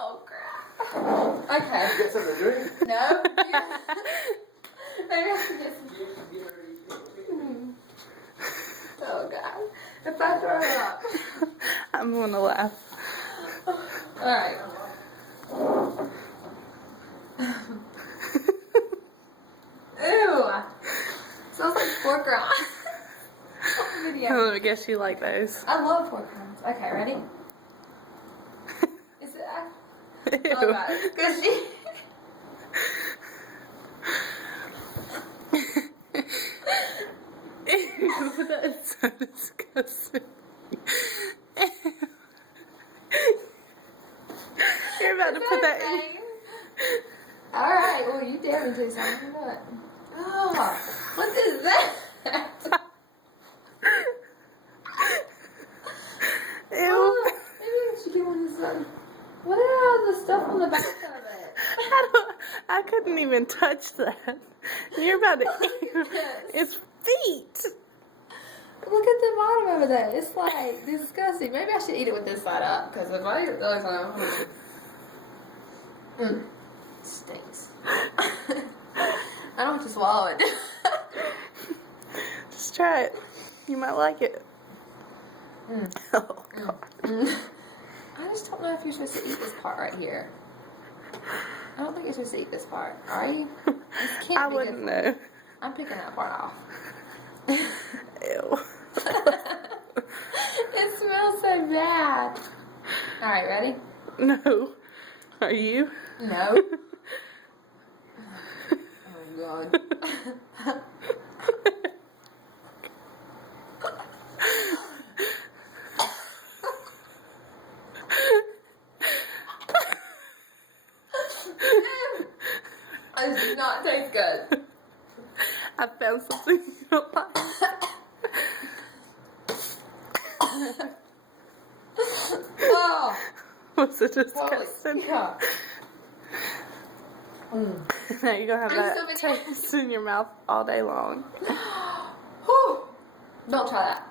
Oh crap. Okay. Get something to drink? No. Maybe I should get some. Oh god. If I throw it up. I'm gonna laugh. Alright. Ew. Smells like pork rinds. Video. Oh, I guess you like those. I love pork rinds. Okay, ready? Is it? Ew. Oh god, it's squishy. Ew, that is so disgusting. You're about to put that in. Alright, well you dare me to, so I'm gonna do it. Oh, what is that? Ew. Oh, maybe I should get one of these. What are the stuff on the back of it? I couldn't even touch that. You're about to It's feet. Look at the bottom of it. It's like disgusting. Maybe I should eat it with this side up because if I eat it the other side up, stinks. I don't have to swallow it. Just try it. You might like it. Oh, God. I just don't know if you're supposed to eat this part right here. I don't think you're supposed to eat this part. Are you? This can't I be wouldn't good. know. I'm picking that part off. Ew. It smells so bad. Alright, ready? No. Are you? No. Oh god. This does not taste good. I found something you don't like. Oh, Was it holy disgusting? cow. Now you're gonna have There's that so many- taste in your mouth all day long. Whew. Don't try that.